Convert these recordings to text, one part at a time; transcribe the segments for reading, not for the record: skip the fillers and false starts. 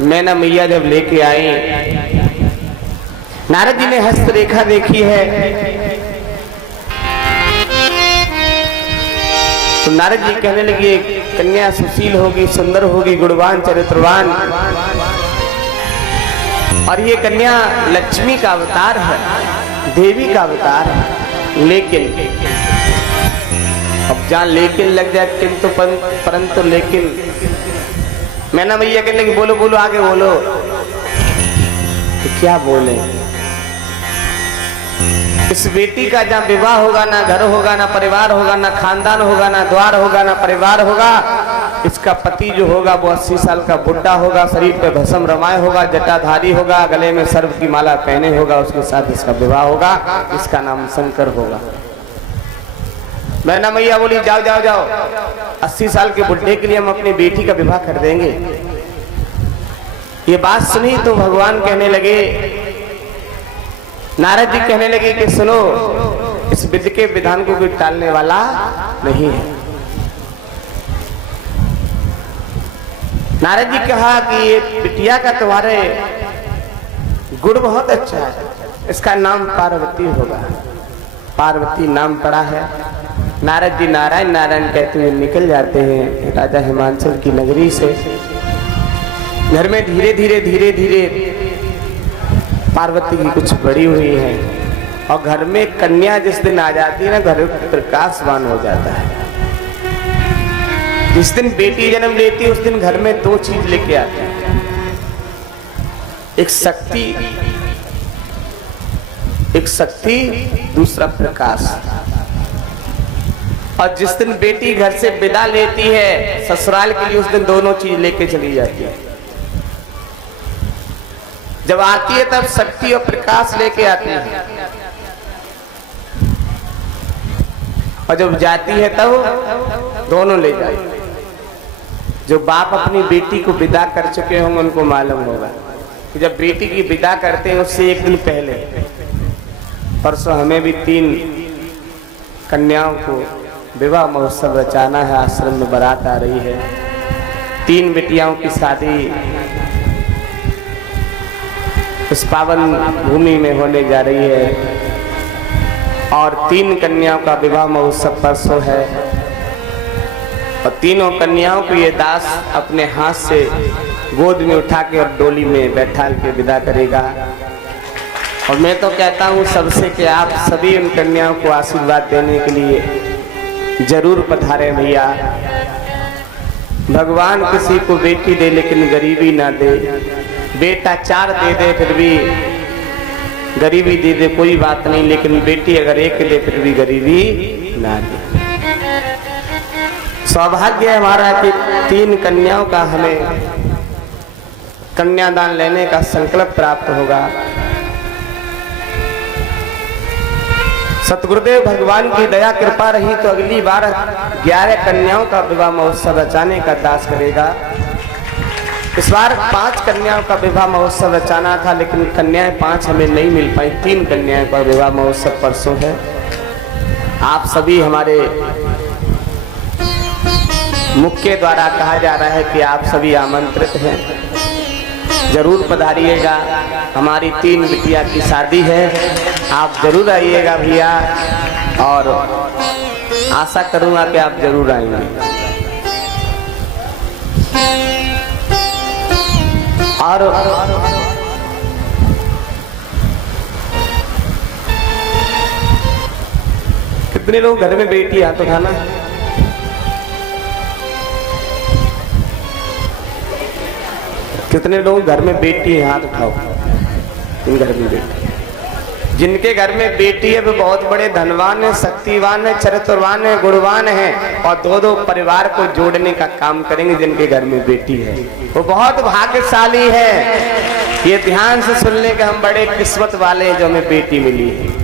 मैना मैया जब लेके आई, नारद जी ने हस्तरेखा देखी है तो नारद जी कहने लगे कन्या सुशील होगी, सुंदर होगी, गुणवान, चरित्रवान, और ये कन्या लक्ष्मी का अवतार है, देवी का अवतार है। लेकिन अब जहां लेकिन लग जाए किंतु परंतु लेकिन, मैना मैया कहने लगी बोलो बोलो आगे बोलो। तो क्या बोले? इस बेटी का जहाँ विवाह होगा, ना घर होगा, ना परिवार होगा, ना खानदान होगा, ना द्वार होगा, ना परिवार होगा। इसका पति जो होगा वो 80 साल का बुढ़ा होगा, शरीर पे भस्म रमाए होगा, जटाधारी होगा, गले में सर्व की माला पहने होगा, उसके साथ इसका विवाह होगा, इसका नाम शंकर होगा। मैना मैया बोली जाओ जाओ जाओ, 80 साल के बुढ़े के लिए हम अपनी बेटी का विवाह कर देंगे। ये बात सुनी तो भगवान कहने लगे, नारद जी कहने लगे कि सुनो, इस विधि के विधान को कोई टालने वाला नहीं है। नारद जी कहा कि ये बिटिया का तुम्हारे गुण बहुत अच्छा है, इसका नाम पार्वती होगा। पार्वती नाम पड़ा है। नारद जी नारायण नारायण कहते हुए निकल जाते हैं राजा हिमांचल की नगरी से। घर में धीरे धीरे धीरे धीरे पार्वती की कुछ बड़ी हुई है, और घर में कन्या जिस दिन आ जाती है ना, घर प्रकाशवान हो जाता है। जिस दिन बेटी जन्म लेती है उस दिन घर में 2 चीज लेके आती है, एक शक्ति, दूसरा प्रकाश। और जिस दिन बेटी घर से विदा लेती है ससुराल के लिए, उस दिन दोनों चीज लेके चली जाती है। जब आती है तब शक्ति और प्रकाश लेके आती है, और जब जाती है तब दोनों ले जाती है। जो बाप अपनी बेटी को विदा कर चुके होंगे उनको मालूम होगा कि जब बेटी की विदा करते हैं उससे एक दिन पहले, परसों हमें भी 3 कन्याओं को विवाह महोत्सव रचाना है। आश्रम में बारात आ रही है, 3 बेटियाओं की शादी इस पावन भूमि में होने जा रही है, और 3 कन्याओं का विवाह महोत्सव परसों है। और तीनों कन्याओं को ये दास अपने हाथ से गोद में उठा के और डोली में बैठा के विदा करेगा। और मैं तो कहता हूँ सबसे कि आप सभी उन कन्याओं को आशीर्वाद देने के लिए जरूर पधारे भैया। भगवान किसी को बेटी दे लेकिन गरीबी ना दे, बेटा 4 दे दे फिर भी गरीबी दे दे कोई बात नहीं, लेकिन बेटी अगर 1 दे फिर भी गरीबी ना दे। सौभाग्य है हमारा कि 3 कन्याओं का हमें कन्यादान लेने का संकल्प प्राप्त होगा। सतगुरुदेव भगवान की दया कृपा रही तो अगली बार 11 कन्याओं का विवाह महोत्सव रचाने का दास करेगा। इस बार 5 कन्याओं का विवाह महोत्सव रचाना था, लेकिन कन्याएं 5 हमें नहीं मिल पाई। 3 कन्याओं का विवाह महोत्सव परसों है। आप सभी हमारे मुख के द्वारा कहा जा रहा है कि आप सभी आमंत्रित हैं, जरूर पधारिएगा। हमारी 3 बिटिया की शादी है, आप जरूर आइएगा भैया, और आशा करूंगा कि आप जरूर आएंगे। और कितने लोग घर में बेटी हाथ उठाना? कितने लोग घर में बेटी हाथ उठाओ। इन घर में बेटी, जिनके घर में बेटी है वो बहुत बड़े धनवान है, शक्तिवान है, चरित्रवान है, गुणवान है, और 2-2 परिवार को जोड़ने का काम करेंगे। जिनके घर में बेटी है वो बहुत भाग्यशाली है। ये ध्यान से सुन ले कि हम बड़े किस्मत वाले हैं जो हमें बेटी मिली है।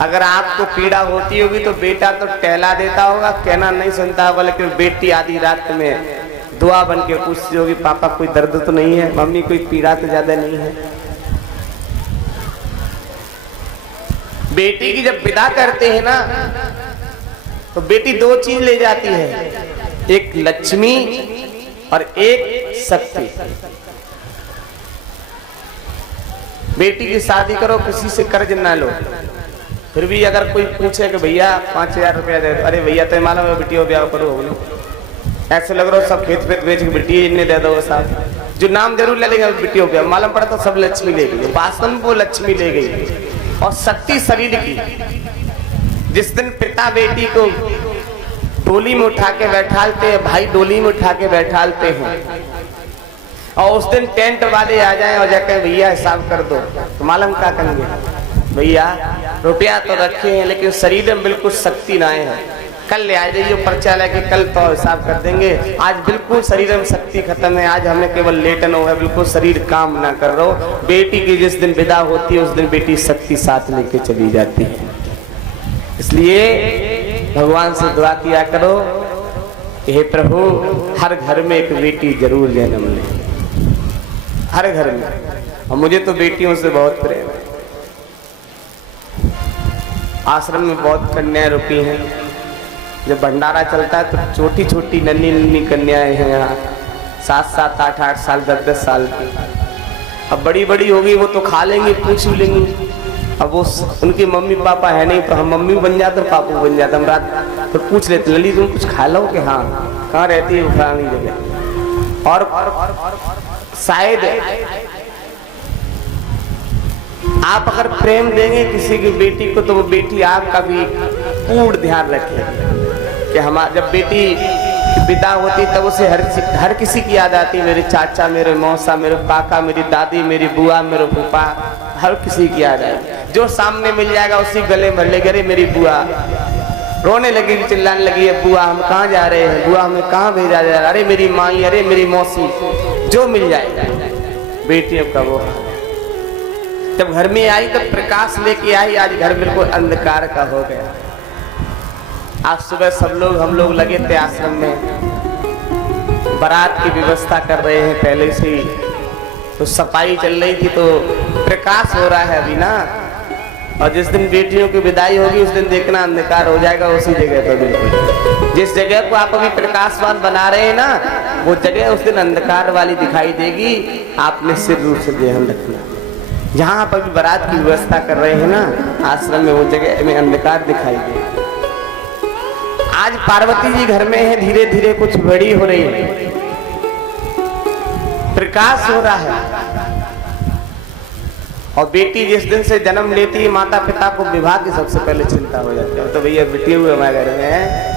अगर आपको पीड़ा होती होगी तो बेटा तो टहला देता होगा, कहना नहीं सुनता होगा, लेकिन बेटी आधी रात में दुआ बन के पूछती होगी पापा कोई दर्द तो नहीं है, मम्मी कोई पीड़ा तो ज्यादा नहीं है। बेटी की जब विदा करते हैं ना तो बेटी 2 चीज ले जाती है, एक लक्ष्मी और एक शक्ति। बेटी की शादी करो, किसी से कर्ज ना लो। फिर भी अगर कोई पूछे कि भैया 5000 रुपया दे, अरे भैया तो मालूम है बेटी ब्याह करो, ऐसे लग रहा हो सब खेत पेत बेच के बेटी इन्हें दे दो साहब। जो नाम जरूर ले लेंगे बेटी ब्याह, मालूम पड़ा तो सब लक्ष्मी ले गई, वास्तव में वो लक्ष्मी ले गई। और शक्ति शरीर की। जिस दिन पिता बेटी को डोली में उठा के बैठालते हैं, भाई डोली में उठा के बैठालते हैं, और उस दिन टेंट वाले आ जाएं और जाके भैया हिसाब कर दो, तो मालूम क्या करेंगे? भैया रुपया तो रखे हैं लेकिन शरीर में बिल्कुल शक्ति ना है, कल ले आ जाइए पर्चा लेके, कल तो हिसाब कर देंगे। आज बिल्कुल शरीर में शक्ति खत्म है, आज हमें केवल लेटना है, बिल्कुल शरीर काम ना कर रहा हो। बेटी की जिस दिन विदा होती है उस दिन बेटी शक्ति साथ लेके चली जाती है। इसलिए भगवान से दुआ किया करो, हे प्रभु हर घर में एक बेटी जरूर जन्म ले, हर घर में। और मुझे तो बेटियों से बहुत प्रेम है। आश्रम में बहुत कन्याएं रुकी हैं। जब भंडारा चलता है तो छोटी छोटी नन्ही नन्ही कन्याएं हैं यहाँ, 7-7, 8-8 साल, 10-10 साल की। अब बड़ी बड़ी होगी वो तो खा लेंगी, पूछ भी लेंगी। अब वो उनकी मम्मी पापा है नहीं तो हम मम्मी बन जाते, पापू बन जाते। हम रात तो पूछ लेते, लली तुम कुछ खा लो कि हाँ, कहाँ रहती है फलानी जगह। और शायद आप अगर प्रेम देंगे किसी की बेटी को तो वो बेटी आपका भी पूर्ण ध्यान रखे कि हमारा जब बेटी विदा होती तब उसे हर किसी की याद आती। मेरे चाचा, मेरे मौसा, मेरे काका, मेरी दादी, मेरी बुआ, मेरे फूफा, हर किसी की याद आएगी। जो सामने मिल जाएगा उसी गले भर लेगे, अरे मेरी बुआ, रोने लगी, चिल्लाने लगी है, बुआ हम कहाँ जा रहे हैं, बुआ हमें कहाँ भेजा जा रहा है, अरे मेरी माई, अरे मेरी मौसी, जो मिल जाएगा। बेटियों का वो जब घर में आई तब प्रकाश लेके आई, आज घर बिल्कुल अंधकार का हो गया। आज सुबह सब लोग हम लोग लगे थे आश्रम में, बारात की व्यवस्था कर रहे हैं पहले से ही, तो सफाई चल रही थी तो प्रकाश हो रहा है अभी ना। और जिस दिन बेटियों की विदाई होगी उस दिन देखना अंधकार हो जाएगा उसी जगह पर। बिल्कुल जिस जगह को आप अभी प्रकाशवान बना रहे हैं ना, वो जगह उस दिन अंधकार वाली दिखाई देगी। आपने सिर रूप से ध्यान रखना। जहाँ आप अभी बारात की व्यवस्था कर रहे हैं ना आश्रम में, वो जगह में अंधकार दिखाई दे। आज पार्वती जी घर में है, धीरे धीरे कुछ बड़ी हो रही है, प्रकाश हो रहा है। और बेटी जिस दिन से जन्म लेती है माता पिता को विवाह की सबसे पहले चिंता हो जाती है। तो भैया बेटी हुए हमारे घर में है,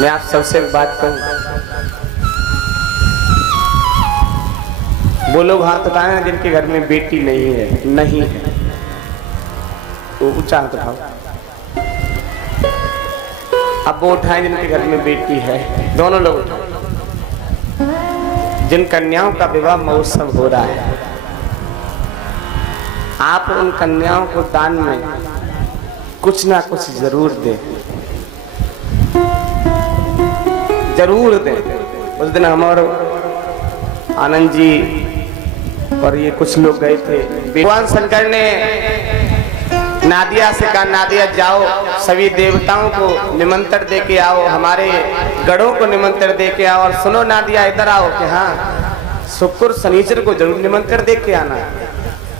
मैं आप सबसे एक बात कहूँ, वो लोग हाथ उठाए हैं जिनके घर में बेटी नहीं है, नहीं है, तो ऊंचा हाथ उठाओ। अब वो उठाए जिनके घर में बेटी है, दोनों लोग उठाओ। जिन कन्याओं का विवाह महोत्सव हो रहा है, आप उन कन्याओं को दान में कुछ ना कुछ जरूर दें, जरूर दें। उस दिन हमारे आनंद जी और ये कुछ लोग गए थे। भगवान शंकर ने नादिया से कहा, नादिया जाओ सभी देवताओं को निमंत्रण दे के आओ, हमारे गढ़ों को निमंत्रण दे के आओ। और सुनो नादिया इधर आओ कि हाँ शुक्र शनिचर को जरूर निमंत्रण दे के आना।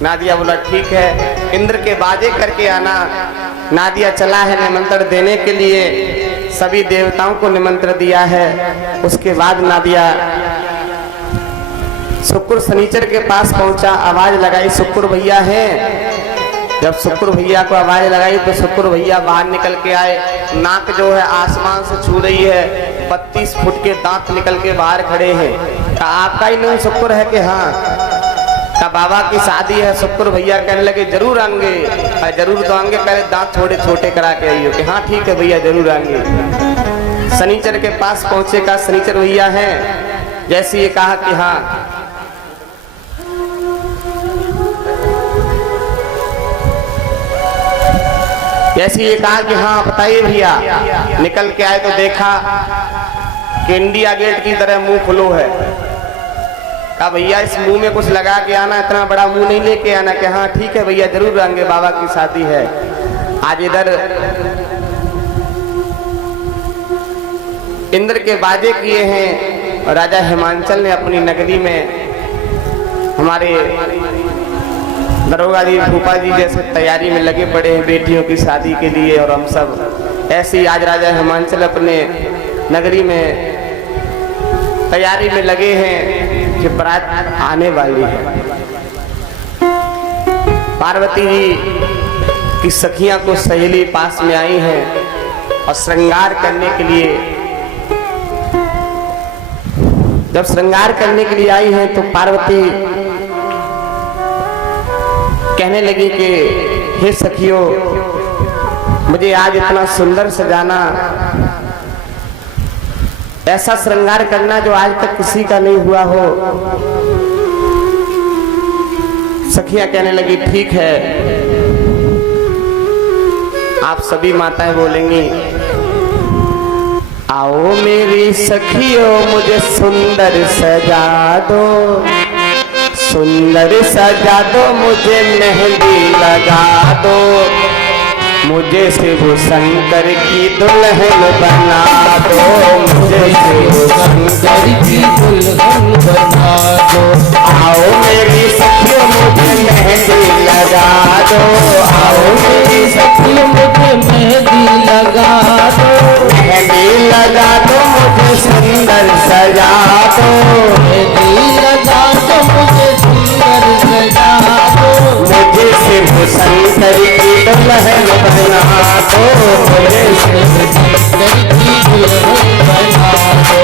नादिया बोला ठीक है, इंद्र के बाजे करके आना। नादिया चला है निमंत्रण देने के लिए, सभी देवताओं को निमंत्रण दिया है। उसके बाद नादिया शुक्र शनिचर के पास पहुंचा, आवाज लगाई शुक्र भैया है। जब शुक्र भैया को आवाज लगाई तो शुक्र भैया बाहर निकल के आए। नाक जो है आसमान से छू रही है, 32 फुट के दांत निकल के बाहर खड़े हैं। आपका ही नहीं शुक्र है कि हाँ का बाबा की शादी है। शुक्र भैया कहने लगे जरूर आएंगे, जरूर तो आएंगे, पहले दांत थोड़े छोटे करा के आइए कि हाँ ठीक है भैया जरूर आएंगे। शनिचर के पास पहुंचे का शनिचर भैया हैं। जैसे ये कहा कि हाँ, जैसे ये कहा कि हाँ बताइए भैया, निकल के आए तो देखा कि इंडिया गेट की तरह मुंह खुलो है। कहा भैया इस मुंह में कुछ लगा के आना, इतना बड़ा मुंह नहीं लेके आना। कि हाँ ठीक है भैया जरूर आएंगे, बाबा की शादी है। आज इधर इंद्र के बाजे किए हैं और राजा हिमांचल ने अपनी नगरी में हमारे दरोगा जी भूपा जी जैसे तैयारी में लगे पड़े हैं बेटियों की शादी के लिए। और हम सब ऐसे ही आज राजा हिमांचल अपने नगरी में तैयारी में लगे हैं कि बारात आने वाली है। पार्वती जी की सखियां को सहेली पास में आई हैं और श्रृंगार करने के लिए, जब श्रृंगार करने के लिए आई हैं तो पार्वती कहने लगी कि हे सखियों, मुझे आज इतना सुंदर सजाना, ऐसा श्रृंगार करना जो आज तक किसी का नहीं हुआ हो। सखियां कहने लगी ठीक है। आप सभी माताएं बोलेंगी, आओ मेरी सखियों मुझे सुंदर सजा दो, सुंदर सजा दो, मुझे मेहंदी लगा दो, मुझे शिव शंकर की दुल्हन बना दो, मुझे शिव शंकर की दुल्हन बना दो। आओ मेरी सखियों मुझे मेहंदी लगा दो, आओ मेरी सखियों मुझे मेहंदी लगा दो, मेहंदी लगा दो, मुझे सुंदर सजा दो, मेहंदी लगा दो, मुझे सुंदर सजा दो, मुझे शिव शंकर की दुल्हन बना दो, मुझे शिव शंकर की दुल्हन बना दो।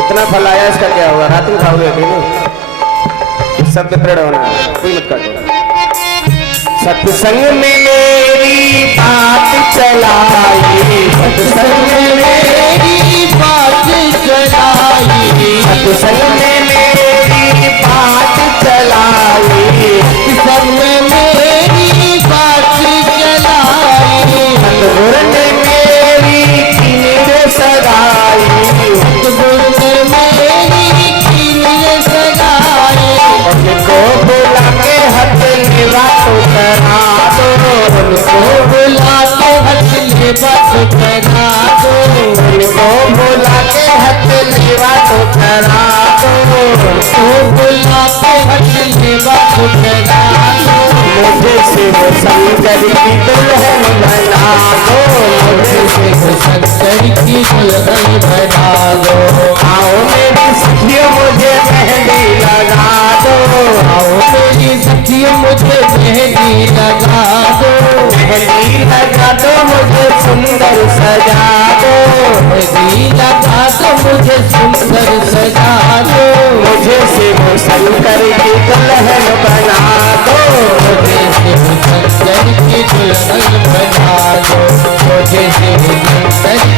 इतना फल आया, इसका क्या हुआ? रात में खाओगे नहीं, सब पे प्रेड होना है, कोई मत काटो। सत्संग में मेरी बात चलाई, सत्संग में मेरी बात चलाई, सत्संग में मेरी बात चलाई, सत्संग में मेरी बात चलाई, सतगुरु ने मेरी कीमत सगाई, सतगुरु ने मेरी कीमत सगाई, उनको बुला के हथ लेवा तो करा दो, उनको बुला के हथ लेवा तो करा दो, उनको बुला के हथ लेवा तो करा दो, उनको बुला के हथ लेवा तो करा दो, मुझे शिव शंकर की दुल्हन बना दो, मुझे शिव शंकर की दुल्हन बना दो। आओ मेरी सखियों मुझे मेहंदी लगा दो, आओ मेरी सखियों मुझे मेहंदी लगा दो, मेहंदी लगा दो, मुझे सुंदर सजा दो, मेहंदी लगा दो, मुझे सुंदर सजा दो, मुझे शिव शंकर की दुल्हन बना दो, मुझे शिव शंकर की दुल्हन बना दो, मुझे शिव शंकर